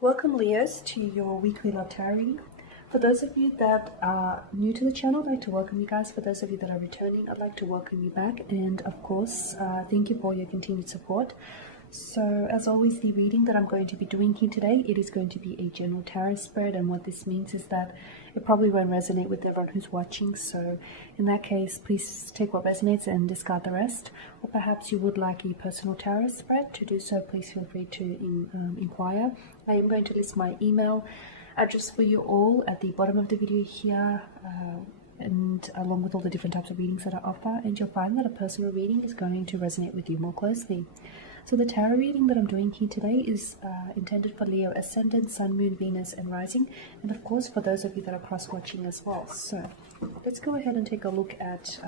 Welcome, Leos, to your weekly love tarot reading. For those of you that are new to the channel, I'd like to welcome you guys. For those of you that are returning, I'd like to welcome you back. And of course, thank you for your continued support. So as always, the reading that I'm going to be doing here today, it is going to be a general tarot spread. And what this means is that it probably won't resonate with everyone who's watching. So in that case, please take what resonates and discard the rest. Or perhaps you would like a personal tarot spread. To do so, please feel free to inquire. I am going to list my email address for you all at the bottom of the video here, and along with all the different types of readings that I offer, and you'll find that a personal reading is going to resonate with you more closely. So the tarot reading that I'm doing here today is intended for Leo Ascendant, Sun, Moon, Venus, and Rising, and of course for those of you that are cross-watching as well. So let's go ahead and take a look at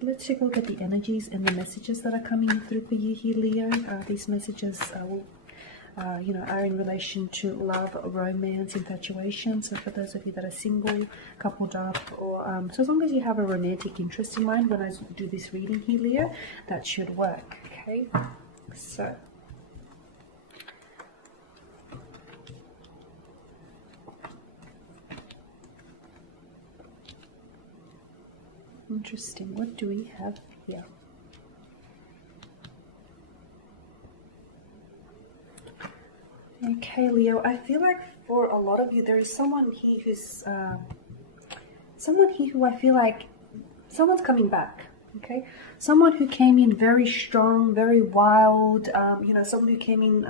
the energies and the messages that are coming through for you here, Leo. These messages are in relation to love, romance, infatuation. So for those of you that are single, coupled up, or so as long as you have a romantic interest in mind when I do this reading here, Leo, that should work. Okay, so interesting. What do we have here? Okay, Leo, I feel like for a lot of you, there is someone here who's, who I feel like someone's coming back, okay? Someone who came in very strong, very wild, someone who came in,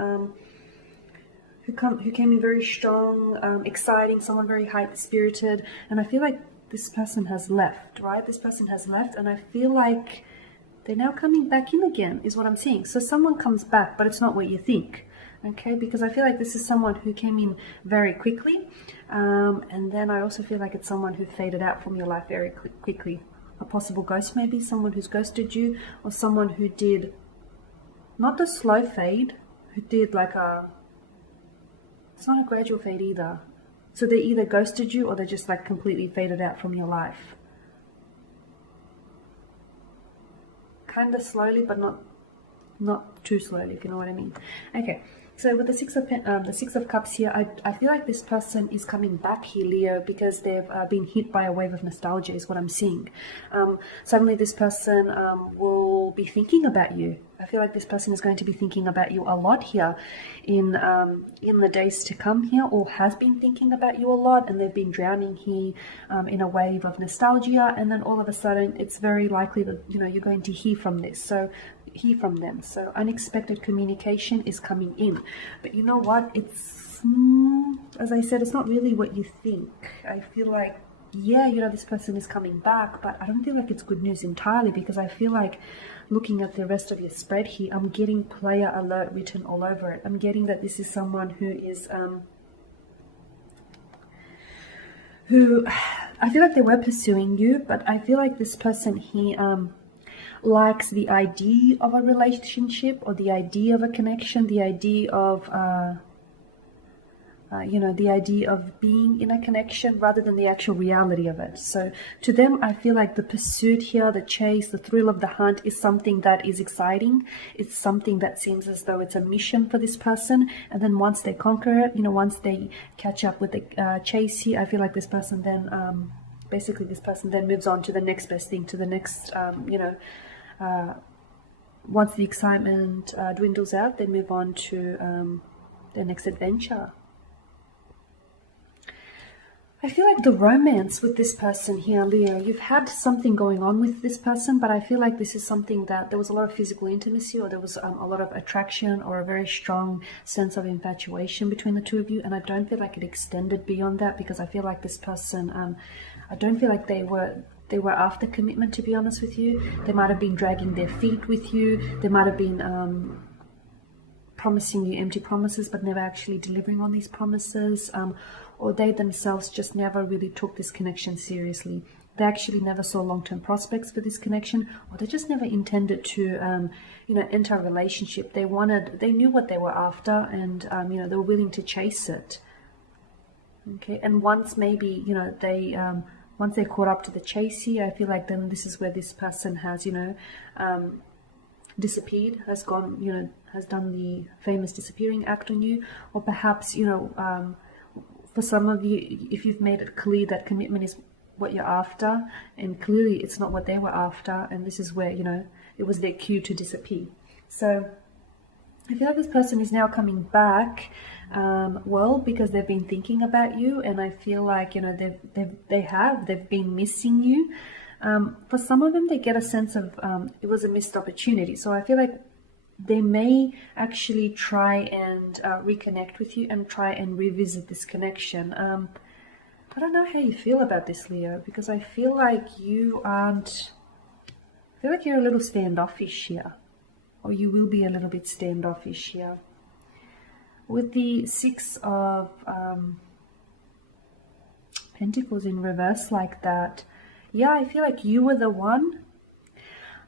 who came in very strong, exciting, someone very hyper-spirited, and I feel like this person has left, right? This person has left, and I feel like they're now coming back in again, is what I'm seeing. So someone comes back, but it's not what you think. Okay, because I feel like this is someone who came in very quickly, and then I also feel like it's someone who faded out from your life very quickly. A possible ghost, maybe someone who's ghosted you, or someone who did not the slow fade, who did like it's not a gradual fade either. So they either ghosted you or they just like completely faded out from your life. Kind of slowly, but not too slowly, if you know what I mean. Okay. So with the Six of Cups here, I feel like this person is coming back here, Leo, because they've been hit by a wave of nostalgia, is what I'm seeing. Suddenly this person will be thinking about you. I feel like this person is going to be thinking about you a lot here in the days to come here, or has been thinking about you a lot, and they've been drowning here in a wave of nostalgia, and then all of a sudden it's very likely that you're going to hear from them. So unexpected communication is coming in. But you know what? It's, as I said, it's not really what you think. I feel like, yeah, this person is coming back, but I don't feel like it's good news entirely, because I feel like looking at the rest of your spread here, I'm getting player alert written all over it. I'm getting that this is someone who is, who, I feel like they were pursuing you, but I feel like this person here, likes the idea of a relationship, or the idea of a connection, the idea of the idea of being in a connection, rather than the actual reality of it. So to them, I feel like the pursuit here, the chase, the thrill of the hunt is something that is exciting. It's something that seems as though it's a mission for this person, and then once they conquer it, once they catch up with the chase here, I feel like this person then basically this person then moves on to the next best thing, to the next once the excitement dwindles out, they move on to their next adventure. I feel like the romance with this person here, Leo, you've had something going on with this person, but I feel like this is something that there was a lot of physical intimacy, or there was a lot of attraction, or a very strong sense of infatuation between the two of you, and I don't feel like it extended beyond that, because I feel like this person, I don't feel like they were after commitment, to be honest with you. They might have been dragging their feet with you. They might have been promising you empty promises, but never actually delivering on these promises. Or they themselves just never really took this connection seriously. They actually never saw long-term prospects for this connection, or they just never intended to, enter a relationship. They knew what they were after, and, they were willing to chase it. Okay, and once maybe, once they're caught up to the chase here, I feel like then this is where this person has, disappeared, has gone, you know, has done the famous disappearing act on you. Or perhaps, you know, for some of you, if you've made it clear that commitment is what you're after, and clearly it's not what they were after, and this is where, you know, it was their cue to disappear. So I feel like this person is now coming back, well, because they've been thinking about you, and I feel like, you know, they've been missing you. For some of them, they get a sense of it was a missed opportunity. So I feel like they may actually try and reconnect with you and try and revisit this connection. I don't know how you feel about this, Leo, because I feel like you aren't, I feel like you're a little standoffish here, or you will be a little bit standoffish here. With the Six of Pentacles in reverse like that, yeah, I feel like you were the one.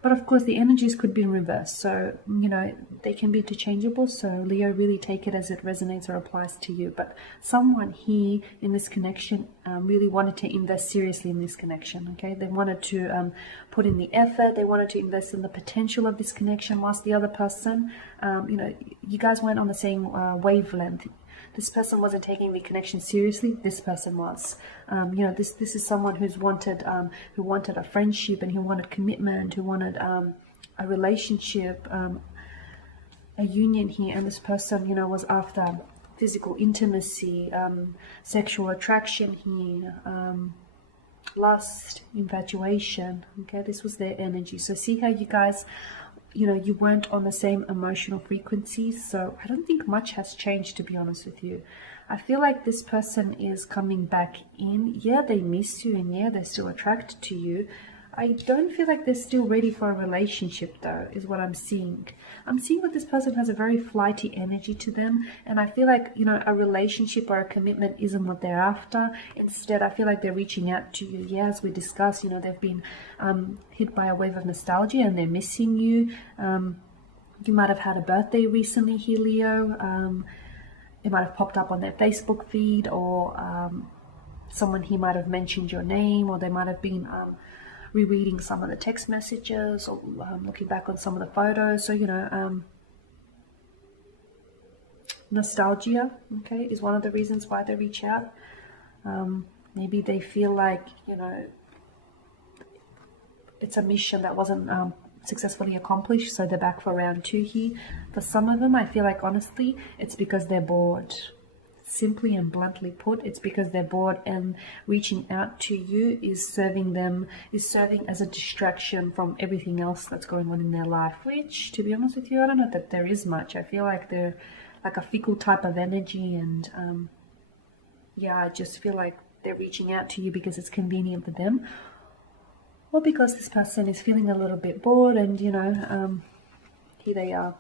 But of course, the energies could be in reverse. So, you know, they can be interchangeable. So, Leo, really take it as it resonates or applies to you. But someone here in this connection really wanted to invest seriously in this connection, okay? They wanted to put in the effort. They wanted to invest in the potential of this connection, whilst the other person, you know, you guys weren't on the same wavelength. This person wasn't taking the connection seriously. This person was. You know, this is someone who wanted a friendship, and who wanted commitment, who wanted a relationship, a union here. And this person, you know, was after physical intimacy, sexual attraction here, lust, infatuation. Okay, this was their energy. So see how you guys, you know, you weren't on the same emotional frequencies. So I don't think much has changed, to be honest with you. I feel like this person is coming back in. Yeah, they miss you, and yeah, they're still attracted to you. I don't feel like they're still ready for a relationship, though, is what I'm seeing. I'm seeing that this person has a very flighty energy to them, and I feel like, you know, a relationship or a commitment isn't what they're after. Instead, I feel like they're reaching out to you. Yeah, as we discussed, you know, they've been hit by a wave of nostalgia, and they're missing you. You might have had a birthday recently here, Leo. It might have popped up on their Facebook feed, or someone here might have mentioned your name, or they might have been rereading some of the text messages, or looking back on some of the photos. So, you know, nostalgia, okay, is one of the reasons why they reach out. Maybe they feel like, you know, it's a mission that wasn't successfully accomplished, so they're back for round 2 here. For some of them, I feel like, honestly, it's because they're bored. Simply and bluntly put, it's because they're bored, and reaching out to you is serving as a distraction from everything else that's going on in their life, which, to be honest with you, I don't know that there is much. I feel like they're like a fickle type of energy, and yeah, I just feel like they're reaching out to you because it's convenient for them, or because this person is feeling a little bit bored, and, you know, here they are.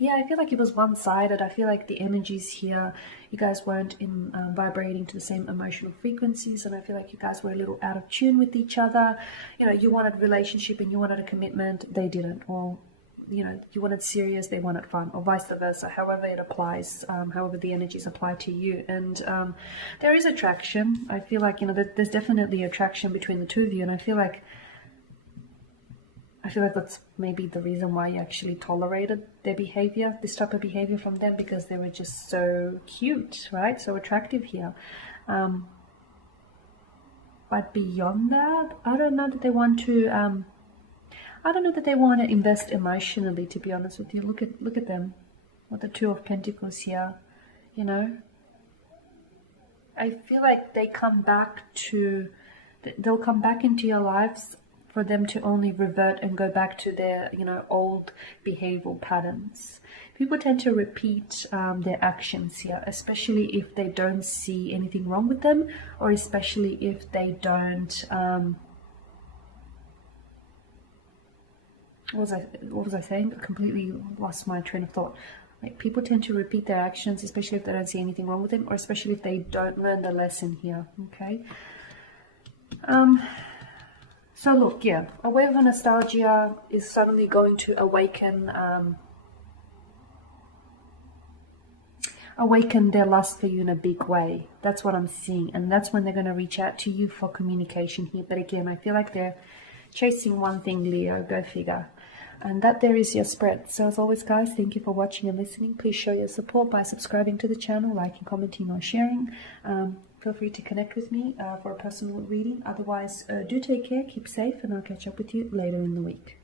Yeah, I feel like it was one-sided. I feel like the energies here, you guys weren't in vibrating to the same emotional frequencies, and I feel like you guys were a little out of tune with each other. You know, you wanted a relationship and you wanted a commitment, they didn't. Or, you know, you wanted serious, they wanted fun, or vice versa, however it applies, however the energies apply to you. And there is attraction. I feel like, you know, there's definitely attraction between the two of you, and I feel like that's maybe the reason why you actually tolerated their behavior, this type of behavior from them, because they were just so cute, right? So attractive here. But beyond that, I don't know that they want to. I don't know that they want to invest emotionally, to be honest with you. Look at them, with the Two of Pentacles here. You know, I feel like they'll come back into your lives for them to only revert and go back to their, you know, old behavioral patterns. People tend to repeat their actions here, especially if they don't see anything wrong with them, or especially if they don't. What was I saying? I completely lost my train of thought. Like, people tend to repeat their actions, especially if they don't see anything wrong with them, or especially if they don't learn the lesson here. Okay. So look, yeah, a wave of nostalgia is suddenly going to awaken their lust for you in a big way. That's what I'm seeing, and that's when they're going to reach out to you for communication here. But again, I feel like they're chasing one thing, Leo, go figure. And that there is your spread. So as always, guys, thank you for watching and listening. Please show your support by subscribing to the channel, liking, commenting, or sharing. Feel free to connect with me for a personal reading. Otherwise, do take care, keep safe, and I'll catch up with you later in the week.